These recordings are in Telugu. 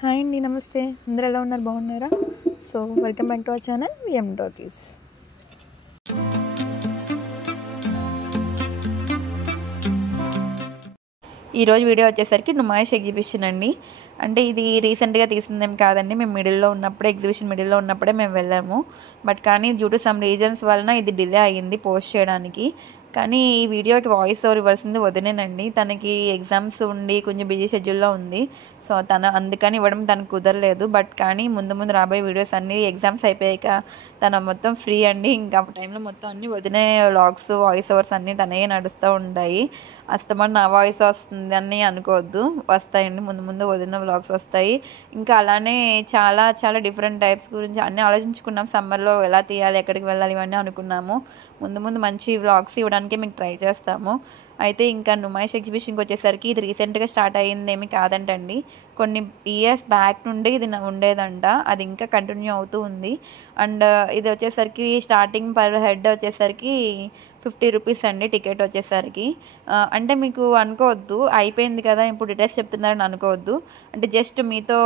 హాయ్ అండి, నమస్తే. అందరూ ఎలా ఉన్నారు? బాగున్నారా? So welcome back to our channel VM talkies. ఈరోజు వీడియో వచ్చేసరికి నుమాయిష్ ఎగ్జిబిషన్ అండి. అంటే ఇది రీసెంట్గా తీసిందేం కాదండి. మేము ఎగ్జిబిషన్ మిడిల్లో ఉన్నప్పుడే మేము వెళ్ళాము. బట్ కానీ డ్యూ టు సమ్ రీజన్స్ వలన ఇది డిలే అయ్యింది పోస్ట్ చేయడానికి. కానీ ఈ వీడియోకి వాయిస్ ఓవర్ ఇవ్వాల్సింది వదిలేనండి. తనకి ఎగ్జామ్స్ ఉండి కొంచెం బిజీ షెడ్యూల్లో ఉంది. సో అందుకని ఇవ్వడం తనకు కుదరలేదు. బట్ కానీ ముందు రాబోయే వీడియోస్ అన్నీ ఎగ్జామ్స్ అయిపోయాక తన మొత్తం ఫ్రీ అండి. ఇంకా టైంలో మొత్తం అన్నీ వదిలే వ్లాగ్స్ వాయిస్ ఓవర్స్ అన్నీ తనే నడుస్తూ ఉంటాయి. అస్తమాను నా వాయిస్ వస్తుందని అనుకోవద్దు, వస్తాయండి. ముందు వదిలిన వ్లాగ్స్ వస్తాయి. ఇంకా అలానే చాలా చాలా డిఫరెంట్ టైప్స్ గురించి అన్నీ ఆలోచించుకున్నాం. సమ్మర్లో ఎలా తీయాలి, ఎక్కడికి వెళ్ళాలి, ఇవన్నీ అనుకున్నాము. ముందు మంచి వ్లాగ్స్ ఇవ్వడానికి మీకు ట్రై చేస్తాము. అయితే ఇంకా నుమాయిష్ ఎగ్జిబిషన్కి వచ్చేసరికి ఇది రీసెంట్గా స్టార్ట్ అయ్యింది ఏమి కాదంటండి. కొన్ని ఇయర్స్ బ్యాక్ నుండి ఇది ఉండేదంట. అది ఇంకా కంటిన్యూ అవుతూ ఉంది. అండ్ ఇది వచ్చేసరికి స్టార్టింగ్ పర్ హెడ్ వచ్చేసరికి 50 రూపీస్ అండి టికెట్ వచ్చేసరికి. అంటే మీకు అనుకోవద్దు అయిపోయింది కదా ఇప్పుడు డీటెయిల్స్ చెప్తున్నారని అనుకోవద్దు. అంటే జస్ట్ మీతో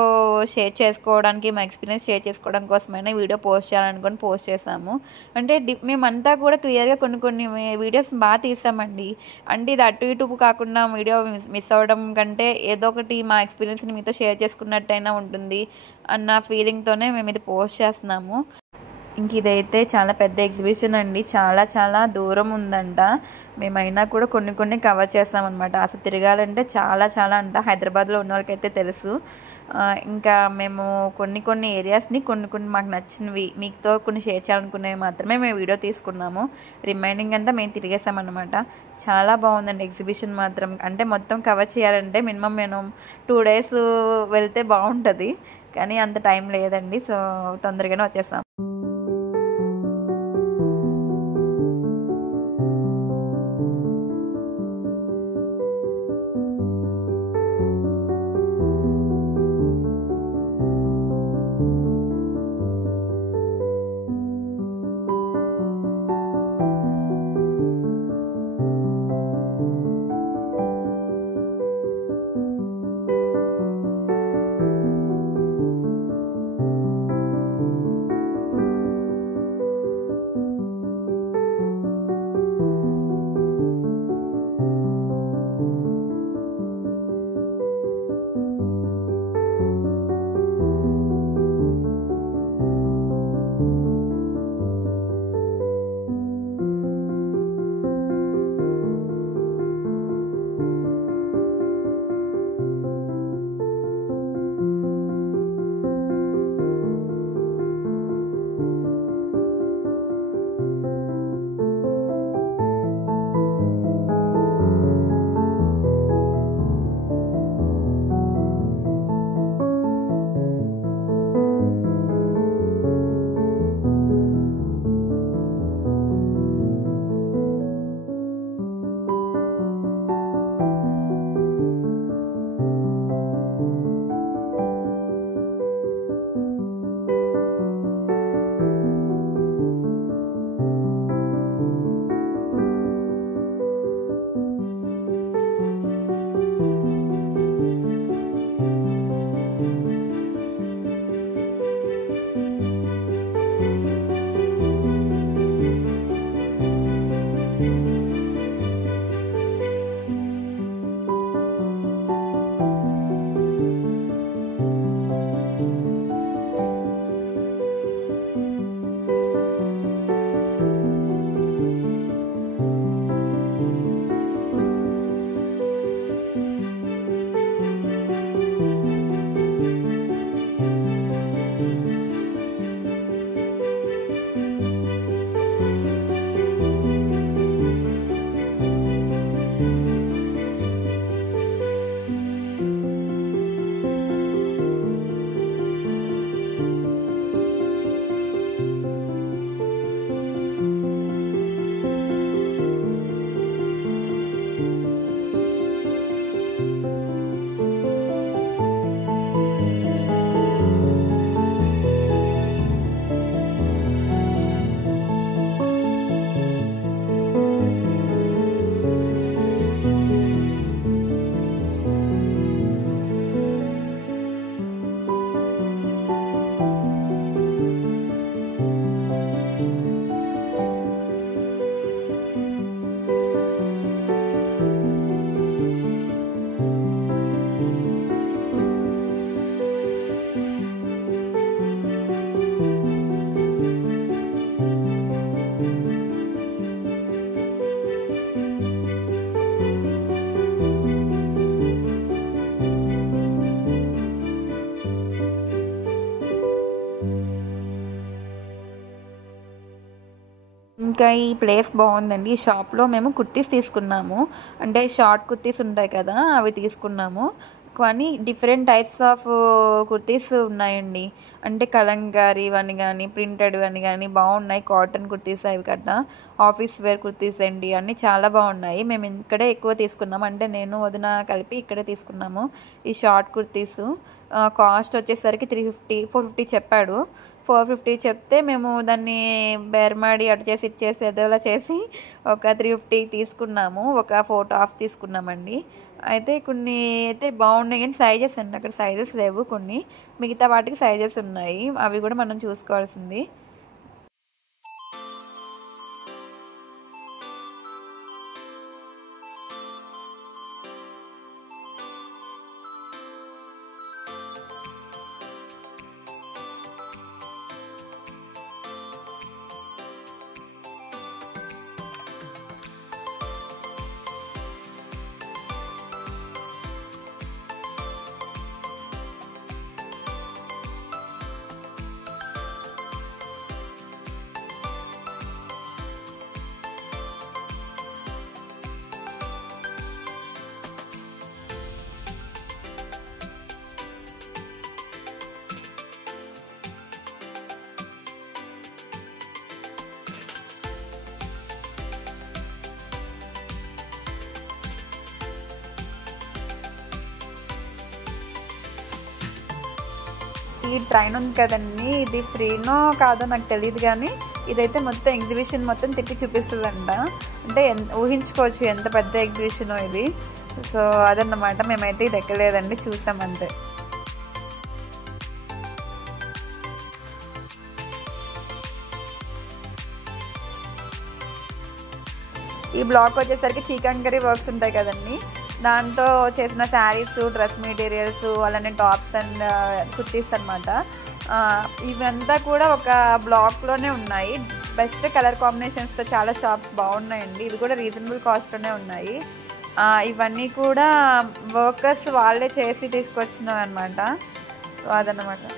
షేర్ చేసుకోవడానికి, మా ఎక్స్పీరియన్స్ షేర్ చేసుకోవడం కోసమైనా వీడియో పోస్ట్ చేయాలనుకొని పోస్ట్ చేసాము. అంటే మేమంతా కూడా క్లియర్గా కొన్ని వీడియోస్ బాగా తీసామండి. అంటే ఇది అటు ఇటు కాకుండా వీడియో మిస్ అవ్వడం కంటే ఏదో ఒకటి మా ఎక్స్పీరియన్స్ని మీతో షేర్ చేసుకున్నట్టయినా ఉంటుంది అన్న ఫీలింగ్తోనే మేము ఇది పోస్ట్ చేస్తున్నాము. ఇంక ఇదైతే చాలా పెద్ద ఎగ్జిబిషన్ అండి. చాలా చాలా దూరం ఉందంట. మేమైనా కూడా కొన్ని కవర్ చేస్తామన్నమాట. అసలు తిరగాలంటే చాలా చాలా అంట. హైదరాబాద్లో ఉన్న వాళ్ళకైతే తెలుసు. ఇంకా మేము కొన్ని ఏరియాస్ని కొన్ని మాకు నచ్చినవి మీతో కొన్ని షేర్ చేయాలనుకునేవి మాత్రమే మేము వీడియో తీసుకున్నాము. రిమైనింగ్ అంతా మేము తిరిగేసామన్నమాట. చాలా బాగుందండి ఎగ్జిబిషన్ మాత్రం. అంటే మొత్తం కవర్ చేయాలంటే మినిమం నేను 2 days వెళ్తే బాగుంటుంది. కానీ అంత టైం లేదండి. సో తొందరగానే వచ్చేసాం. ఇంకా ఈ ప్లేస్ బాగుందండి. ఈ షాప్లో మేము కుర్తీస్ తీసుకున్నాము. అంటే షార్ట్ కుర్తీస్ ఉంటాయి కదా, అవి తీసుకున్నాము. కానీ డిఫరెంట్ టైప్స్ ఆఫ్ కుర్తీస్ ఉన్నాయండి. అంటే కలంకారీ అని కానీ, ప్రింటెడ్ అని కానీ బాగున్నాయి. కాటన్ కుర్తీస్ అవి కట్ట ఆఫీస్ వేర్ కుర్తీస్ అండి, అన్నీ చాలా బాగున్నాయి. మేము ఇక్కడే ఎక్కువ తీసుకున్నాము. అంటే నేను వదిన కలిపి ఇక్కడే తీసుకున్నాము ఈ షార్ట్ కుర్తీస్. కాస్ట్ వచ్చేసరికి 450 చెప్పాడు. 450 చెప్తే మేము దాన్ని బేరమాడి అటు చేసి ఇటు చేసి ఏదోలా చేసి ఒక 350 తీసుకున్నాము. ఒక 4 టాప్స్ తీసుకున్నామండి. అయితే కొన్ని అయితే బాగున్నాయి కానీ సైజెస్ అండి అక్కడ సైజెస్ లేవు. కొన్ని మిగతా వాటికి సైజెస్ ఉన్నాయి, అవి కూడా మనం చూసుకోవాల్సింది. ఈ ట్రైన్ ఉంది కదండి, ఇది ఫ్రీనో కాదో నాకు తెలియదు కానీ ఇదైతే మొత్తం ఎగ్జిబిషన్ మొత్తం తిప్పి చూపిస్తుందంట. అంటే ఊహించుకోవచ్చు ఎంత పెద్ద ఎగ్జిబిషనో ఇది. సో అదన్నమాట. మేమైతే ఇది ఎక్కలేదండి, చూసాం అంతే. ఈ బ్లాక్ వచ్చేసరికి చీకంకరీ వర్క్స్ ఉంటాయి కదండి, దాంతో చేసిన శారీస్, డ్రెస్ మెటీరియల్స్, అలానే టాప్స్ అండ్ కుర్తీస్ అనమాట. ఇవంతా కూడా ఒక బ్లాక్లోనే ఉన్నాయి. బెస్ట్ కలర్ కాంబినేషన్స్తో చాలా షాప్స్ బాగున్నాయండి. ఇవి కూడా రీజనబుల్ కాస్ట్లోనే ఉన్నాయి. ఇవన్నీ కూడా వర్కర్స్ వాళ్ళే చేసి తీసుకొచ్చినవి అనమాట. సో అదన్నమాట.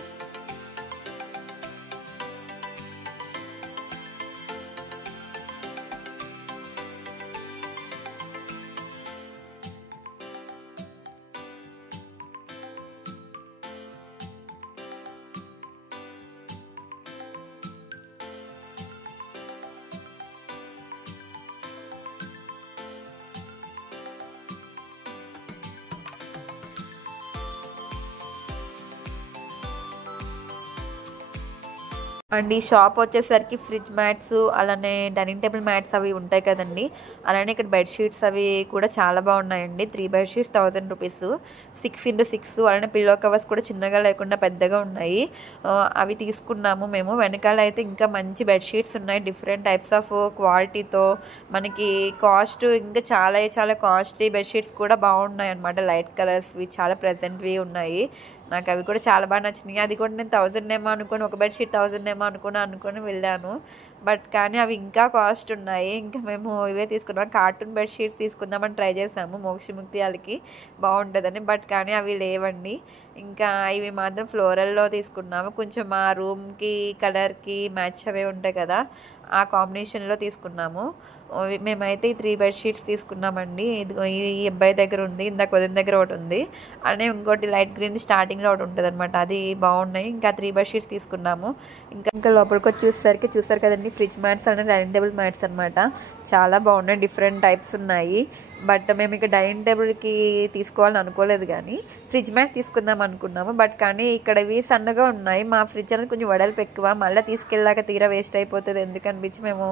అండ్ ఈ షాప్ వచ్చేసరికి ఫ్రిడ్జ్ మ్యాట్స్, అలానే డైనింగ్ టేబుల్ మ్యాట్స్ అవి ఉంటాయి కదండి. అలానే ఇక్కడ బెడ్షీట్స్ అవి కూడా చాలా బాగున్నాయండి. 3 బెడ్షీట్స్ 1000 రూపీస్, 6x6. అలానే పిల్లో కవర్స్ కూడా చిన్నగా లేకుండా పెద్దగా ఉన్నాయి. అవి తీసుకున్నాము మేము. వెనకాల అయితే ఇంకా మంచి బెడ్షీట్స్ ఉన్నాయి, డిఫరెంట్ టైప్స్ ఆఫ్ క్వాలిటీతో. మనకి కాస్ట్ ఇంకా చాలా చాలా కాస్ట్లీ బెడ్షీట్స్ కూడా బాగున్నాయి అనమాట. లైట్ కలర్స్వి చాలా ప్రెజెంట్వి ఉన్నాయి. నాకు అవి కూడా చాలా బాగా నచ్చినాయి. అది కూడా నేను 1000 ఏమో అనుకుని, ఒక బెడ్షీట్ 1000 ఏమో అనుకుని వెళ్ళాను. బట్ కానీ అవి ఇంకా కాస్ట్ ఉన్నాయి. ఇంకా మేము ఇవే తీసుకున్నాం. కార్టూన్ బెడ్షీట్స్ తీసుకుందామని ట్రై చేసాము మోక్షముక్తియాలకి, బాగుంటుందని. బట్ కానీ అవి లేవండి. ఇంకా ఇవి మాత్రం ఫ్లోరల్లో తీసుకున్నాము. కొంచెం మా రూమ్కి కలర్కి మ్యాచ్ అవే ఉంటాయి కదా, ఆ కాంబినేషన్లో తీసుకున్నాము. మేమైతే ఈ 3 బెడ్షీట్స్ తీసుకున్నామండి. ఇదిగో ఈ అబ్బాయి దగ్గర ఉంది, ఇందాక వదిన దగ్గర ఒకటి ఉంది, అలానే ఇంకోటి లైట్ గ్రీన్ స్టార్టింగ్లో ఒకటి ఉంటుంది అనమాట. అది బాగున్నాయి. ఇంకా 3 బెడ్షీట్స్ తీసుకున్నాము. ఇంకా లోపలికి వచ్చి చూసారు కదండి, ఫ్రిడ్జ్ మ్యాట్స్ అలానే డైనింగ్ టేబుల్ మ్యాట్స్ అనమాట. చాలా బాగున్నాయి, డిఫరెంట్ టైప్స్ ఉన్నాయి. బట్ మేము ఇక డైనింగ్ టేబుల్కి తీసుకోవాలని అనుకోలేదు కానీ ఫ్రిడ్జ్ మ్యాట్స్ తీసుకుందాం అనుకున్నాము. బట్ కానీ ఇక్కడ ఇవి సన్నగా ఉన్నాయి. మా ఫ్రిడ్జ్ అనేది కొంచెం వెడల్పు ఎక్కువ, మళ్ళీ తీసుకెళ్ళాక తీరా వేస్ట్ అయిపోతుంది ఎందుకనిపించి మేము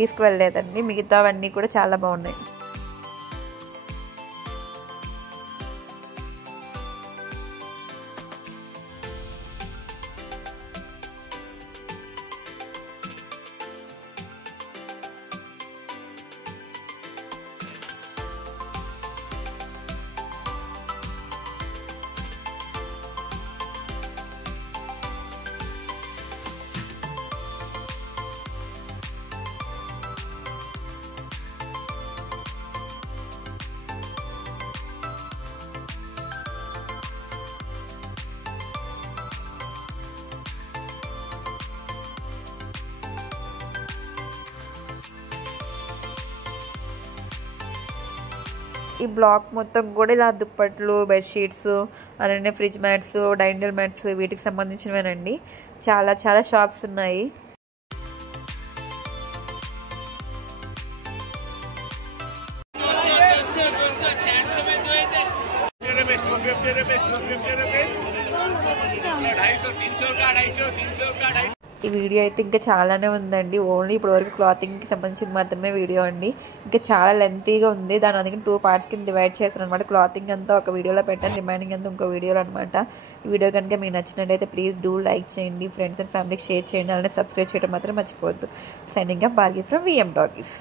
తీసుకువెళ్ళలేదండి. మిగతావన్నీ కూడా చాలా బాగున్నాయి. ఈ బ్లాక్ మొత్తం కూడా ఇలా దుప్పట్లు, బెడ్షీట్స్, అలానే fridge mats, dining table mats వీటికి సంబంధించినవేనండి. చాలా చాలా షాప్స్ ఉన్నాయి. ఈ వీడియో అయితే ఇంకా చాలానే ఉందండి. ఓన్లీ ఇప్పటివరకు క్లాతింగ్కి సంబంధించింది మాత్రమే వీడియో అండి. ఇంకా చాలా లెంతీగా ఉంది. దాని అందుకని 2 పార్ట్స్ కింద డివైడ్ చేస్తాను అనమాట. క్లాతింగ్ అంతా ఒక వీడియోలో పెట్టాను, రిమైనింగ్ అంతా ఇంకో వీడియోలో అనమాట. ఈ వీడియో కనుక మీకు నచ్చినట్టయితే ప్లీజ్ డూ లైక్ చేయండి, ఫ్రెండ్స్ అండ్ ఫ్యామిలీకి షేర్ చేయండి, అలానే సబ్స్క్రైబ్ చేయడం మాత్రం మర్చిపోవద్దు. Signing off Bhargavi from VM Doggies.